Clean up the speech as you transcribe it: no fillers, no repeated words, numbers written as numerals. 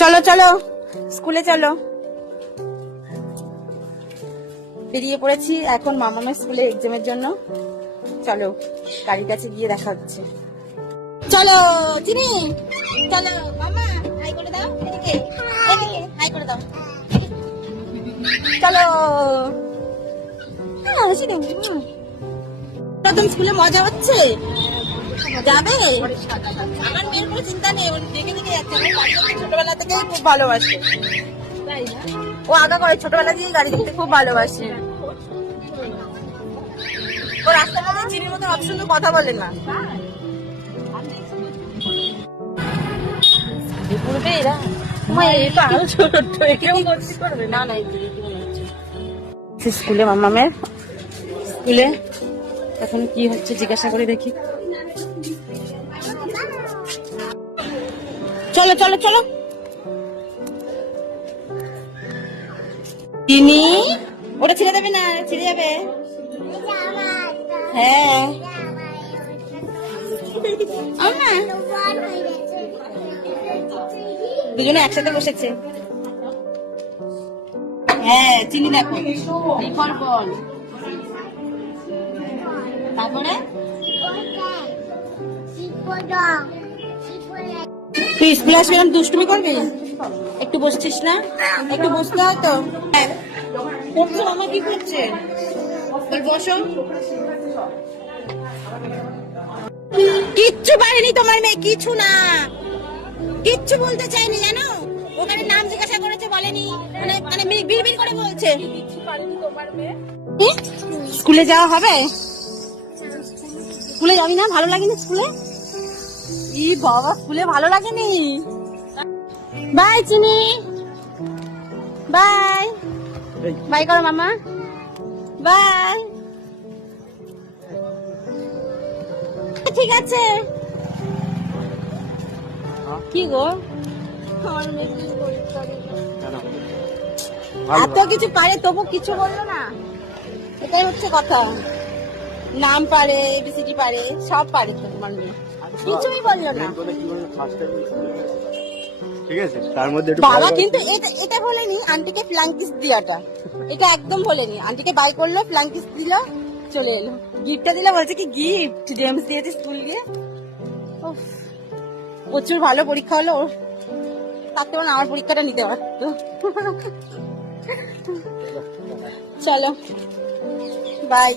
চলো চলো স্কুলে চলো। বেরিয়ে পড়েছি এখন মামামের স্কুলে এক্সামের জন্য। চলো গাড়ির কাছে গিয়ে দেখা হচ্ছে। চলো চিনি, চলো মামা হাই করে দাও, এদিকে এদিকে হাই করে দাও। চলো প্রথম স্কুলে মজা হচ্ছে, যাবে? আমার মেয়ের কোনো চিন্তা নেই, ওর দেখে দেখে যাচ্ছে। ছোটবেলা থেকেই খুব ভালোবাসে, ও আগা করে ছোটবেলা থেকে গাড়ি দেখতে খুব ভালোবাসে। ও রাস্তার মধ্যে চিনির মতো অপশন কথা বলে না। স্কুলে মামামের স্কুলে এখন কি হচ্ছে জিজ্ঞাসা করে দেখি। চলো চলো চলো চিনি, ওটা ছেড়ে দেবে না, ছেড়ে যাবে। হ্যাঁ দুজনে একসাথে বসেছে। হ্যাঁ চিনি দেখো বল, তারপরে তুই স্কুলে আসবি এখন দুষ্টুমি করবি? একটু বসছিস না, একটু বসতে হয় তো। করছো মামা, কি করছে? বসো। কিচ্ছু পারেনি তোমার মেয়ে, কিছু না, কিচ্ছু বলতে চাইনি জানো। ওখানে নাম জিজ্ঞাসা করেছে বলেনি, মানে বিড়বিড় করে বলছে। স্কুলে যাওয়া হবে? স্কুলে যাবি না? ভালো লাগেনি স্কুলে? ই বাবা স্কুলে ভালো লাগেনি? বাই চিনি, বাই বাই করো মামা, বাই। ঠিক আছে। কি গো এত কিছু পারে তবু কিছু বললো না, এটাই হচ্ছে কথা। নাম পারে, এবিসিডি পারে, সব পারে তো তোমার মেয়ে, কিছুই বললো না। ঠিক আছে, তার মধ্যে বাবা কিন্তু এটা বলেনি আন্টিকে ফ্ল্যাং কিস দিয়াটা, এটা একদম বলেনি। আন্টিকে বাই করলো, ফ্ল্যাং কিস দিল, চলে এলো। গিফটটা দিলে বলছে কি গিফট জেমস দিয়েছে স্কুল গিয়ে। প্রচুর ভালো পরীক্ষা হলো ওর, তার থেকে আমার পরীক্ষাটা নিতে পারতো। চলো বাই।